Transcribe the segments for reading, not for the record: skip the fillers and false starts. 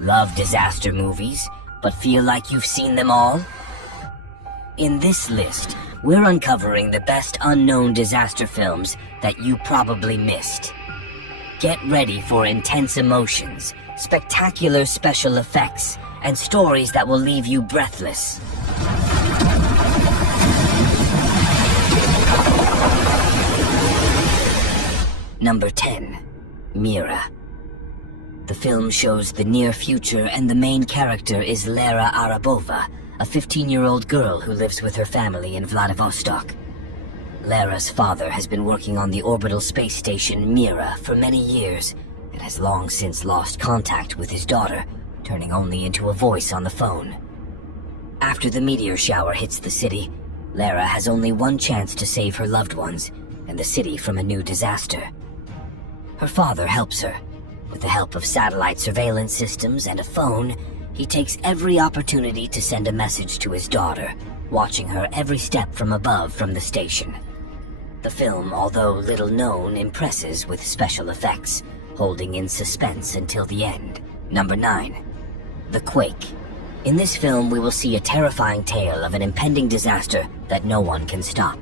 Love disaster movies, but feel like you've seen them all? In this list, we're uncovering the best unknown disaster films that you probably missed. Get ready for intense emotions, spectacular special effects, and stories that will leave you breathless. Number 10. Mira. The film shows the near future, and the main character is Lara Arabova, a 15-year-old girl who lives with her family in Vladivostok. Lara's father has been working on the orbital space station Mira for many years, and has long since lost contact with his daughter, turning only into a voice on the phone. After the meteor shower hits the city, Lara has only one chance to save her loved ones, and the city from a new disaster. Her father helps her. With the help of satellite surveillance systems and a phone, he takes every opportunity to send a message to his daughter, watching her every step from above from the station. The film, although little known, impresses with special effects, holding in suspense until the end. Number 9. The Quake. In this film, we will see a terrifying tale of an impending disaster that no one can stop.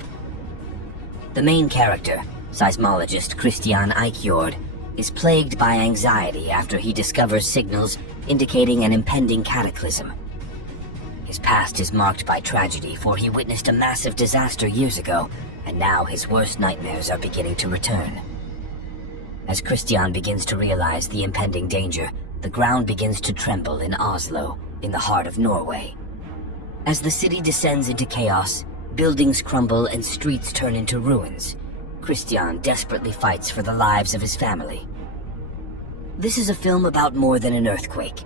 The main character, seismologist Christian Eichjord, is plagued by anxiety after he discovers signals indicating an impending cataclysm. His past is marked by tragedy, for he witnessed a massive disaster years ago, and now his worst nightmares are beginning to return. As Christian begins to realize the impending danger, the ground begins to tremble in Oslo, in the heart of Norway. As the city descends into chaos, buildings crumble and streets turn into ruins. Christian desperately fights for the lives of his family. This is a film about more than an earthquake.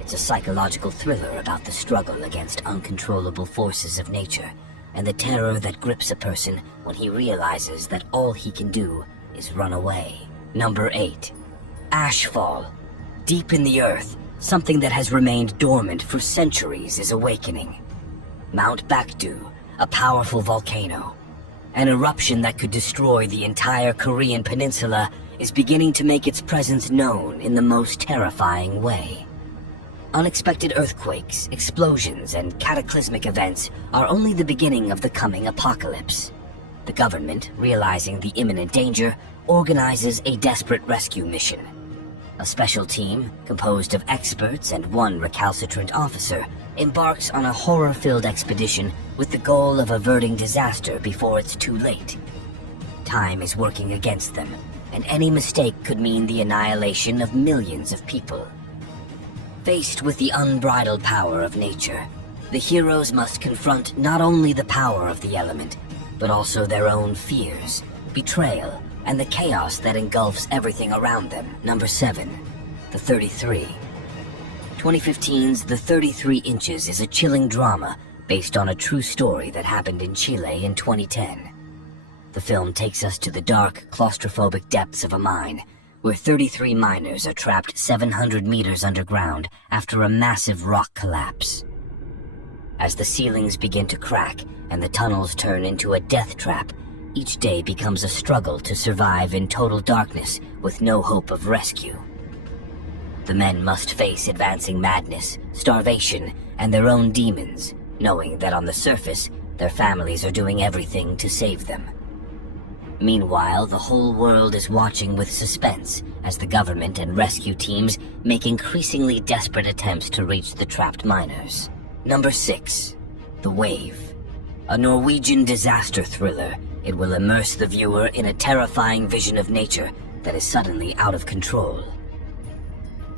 It's a psychological thriller about the struggle against uncontrollable forces of nature, and the terror that grips a person when he realizes that all he can do is run away. Number 8. Ashfall. Deep in the earth, something that has remained dormant for centuries is awakening. Mount Baekdu, a powerful volcano, an eruption that could destroy the entire Korean peninsula, is beginning to make its presence known in the most terrifying way. Unexpected earthquakes, explosions, and cataclysmic events are only the beginning of the coming apocalypse. The government, realizing the imminent danger, organizes a desperate rescue mission. A special team, composed of experts and one recalcitrant officer, embarks on a horror-filled expedition with the goal of averting disaster before it's too late. Time is working against them, and any mistake could mean the annihilation of millions of people. Faced with the unbridled power of nature, the heroes must confront not only the power of the element, but also their own fears, betrayal, and the chaos that engulfs everything around them. Number 7. The 33. 2015's The 33 Inches is a chilling drama based on a true story that happened in Chile in 2010. The film takes us to the dark, claustrophobic depths of a mine, where 33 miners are trapped 700 meters underground after a massive rock collapse. As the ceilings begin to crack and the tunnels turn into a death trap, each day becomes a struggle to survive in total darkness with no hope of rescue. The men must face advancing madness, starvation, and their own demons, knowing that on the surface, their families are doing everything to save them. Meanwhile, the whole world is watching with suspense as the government and rescue teams make increasingly desperate attempts to reach the trapped miners. Number 6. The Wave. A Norwegian disaster thriller, it will immerse the viewer in a terrifying vision of nature that is suddenly out of control.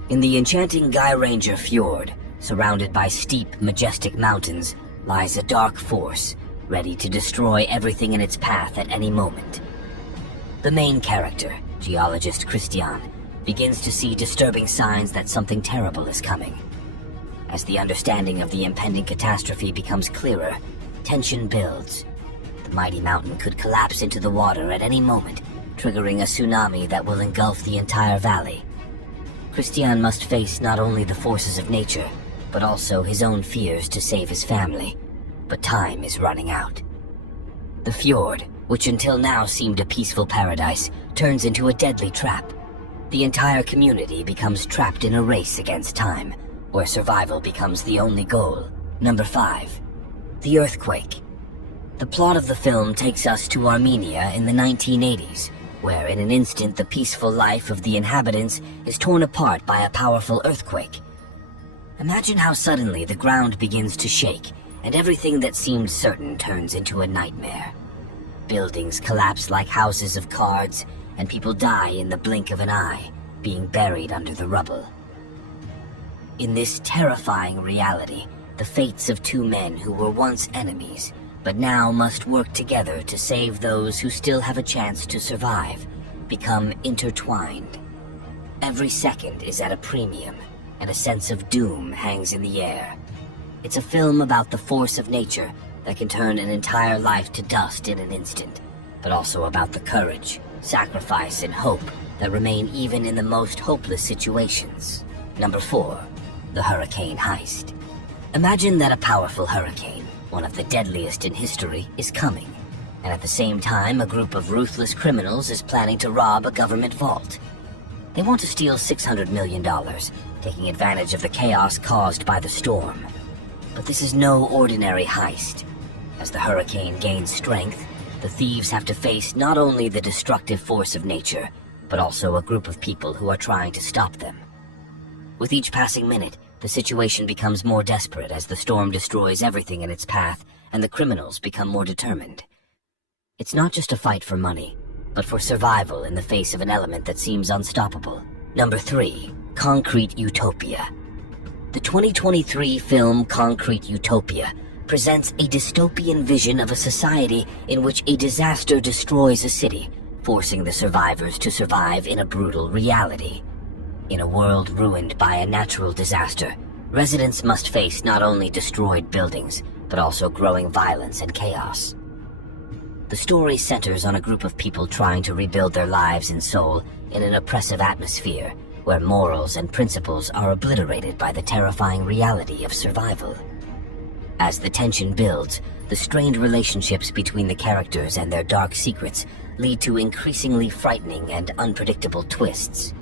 In the enchanting Geiranger Fjord, surrounded by steep, majestic mountains, lies a dark force, ready to destroy everything in its path at any moment. The main character, geologist Christian, begins to see disturbing signs that something terrible is coming. As the understanding of the impending catastrophe becomes clearer, tension builds. The mighty mountain could collapse into the water at any moment, triggering a tsunami that will engulf the entire valley. Christian must face not only the forces of nature, but also his own fears to save his family. But time is running out. The fjord, which until now seemed a peaceful paradise, turns into a deadly trap. The entire community becomes trapped in a race against time, where survival becomes the only goal. Number 5. The Earthquake. The plot of the film takes us to Armenia in the 1980s, where in an instant the peaceful life of the inhabitants is torn apart by a powerful earthquake. Imagine how suddenly the ground begins to shake, and everything that seemed certain turns into a nightmare. Buildings collapse like houses of cards, and people die in the blink of an eye, being buried under the rubble. In this terrifying reality, the fates of two men who were once enemies, but now must work together to save those who still have a chance to survive, become intertwined. Every second is at a premium, and a sense of doom hangs in the air. It's a film about the force of nature that can turn an entire life to dust in an instant, but also about the courage, sacrifice, and hope that remain even in the most hopeless situations. Number 4. The Hurricane Heist. Imagine that a powerful hurricane, one of the deadliest in history, is coming, and at the same time a group of ruthless criminals is planning to rob a government vault. They want to steal $600 million, taking advantage of the chaos caused by the storm. But this is no ordinary heist. As the hurricane gains strength, the thieves have to face not only the destructive force of nature, but also a group of people who are trying to stop them. With each passing minute, the situation becomes more desperate as the storm destroys everything in its path and the criminals become more determined. It's not just a fight for money, but for survival in the face of an element that seems unstoppable. Number 3. Concrete Utopia. The 2023 film Concrete Utopia presents a dystopian vision of a society in which a disaster destroys a city, forcing the survivors to survive in a brutal reality. In a world ruined by a natural disaster, residents must face not only destroyed buildings, but also growing violence and chaos. The story centers on a group of people trying to rebuild their lives and soul in an oppressive atmosphere, where morals and principles are obliterated by the terrifying reality of survival. As the tension builds, the strained relationships between the characters and their dark secrets lead to increasingly frightening and unpredictable twists.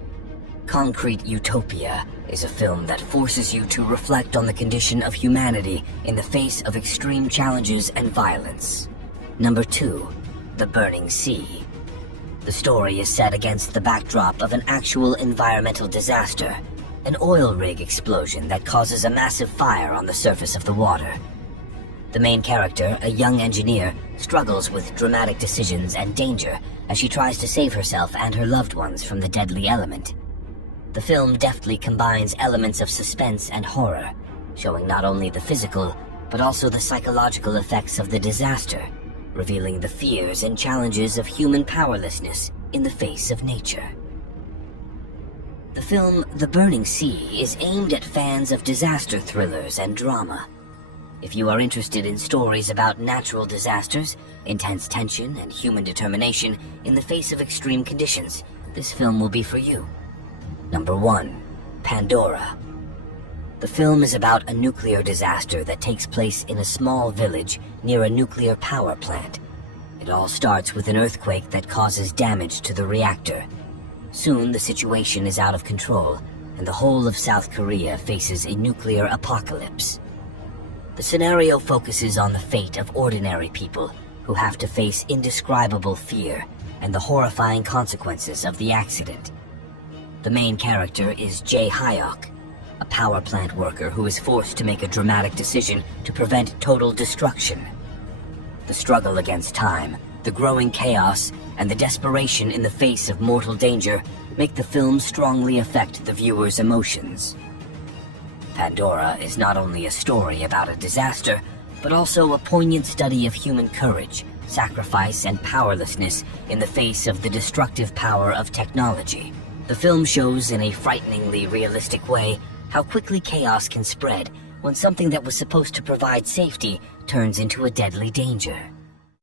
Concrete Utopia is a film that forces you to reflect on the condition of humanity in the face of extreme challenges and violence. Number 2. The Burning Sea. The story is set against the backdrop of an actual environmental disaster, an oil rig explosion that causes a massive fire on the surface of the water. The main character, a young engineer, struggles with dramatic decisions and danger as she tries to save herself and her loved ones from the deadly element. The film deftly combines elements of suspense and horror, showing not only the physical, but also the psychological effects of the disaster, revealing the fears and challenges of human powerlessness in the face of nature. The film The Burning Sea is aimed at fans of disaster thrillers and drama. If you are interested in stories about natural disasters, intense tension, and human determination in the face of extreme conditions, this film will be for you. Number 1. Pandora. The film is about a nuclear disaster that takes place in a small village near a nuclear power plant. It all starts with an earthquake that causes damage to the reactor. Soon the situation is out of control, and the whole of South Korea faces a nuclear apocalypse. The scenario focuses on the fate of ordinary people who have to face indescribable fear and the horrifying consequences of the accident. The main character is Jae Hyuk, a power plant worker who is forced to make a dramatic decision to prevent total destruction. The struggle against time, the growing chaos, and the desperation in the face of mortal danger make the film strongly affect the viewer's emotions. Pandora is not only a story about a disaster, but also a poignant study of human courage, sacrifice, and powerlessness in the face of the destructive power of technology. The film shows in a frighteningly realistic way how quickly chaos can spread when something that was supposed to provide safety turns into a deadly danger.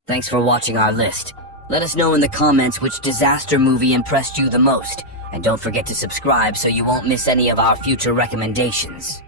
Thanks for watching our list. Let us know in the comments which disaster movie impressed you the most, and don't forget to subscribe so you won't miss any of our future recommendations.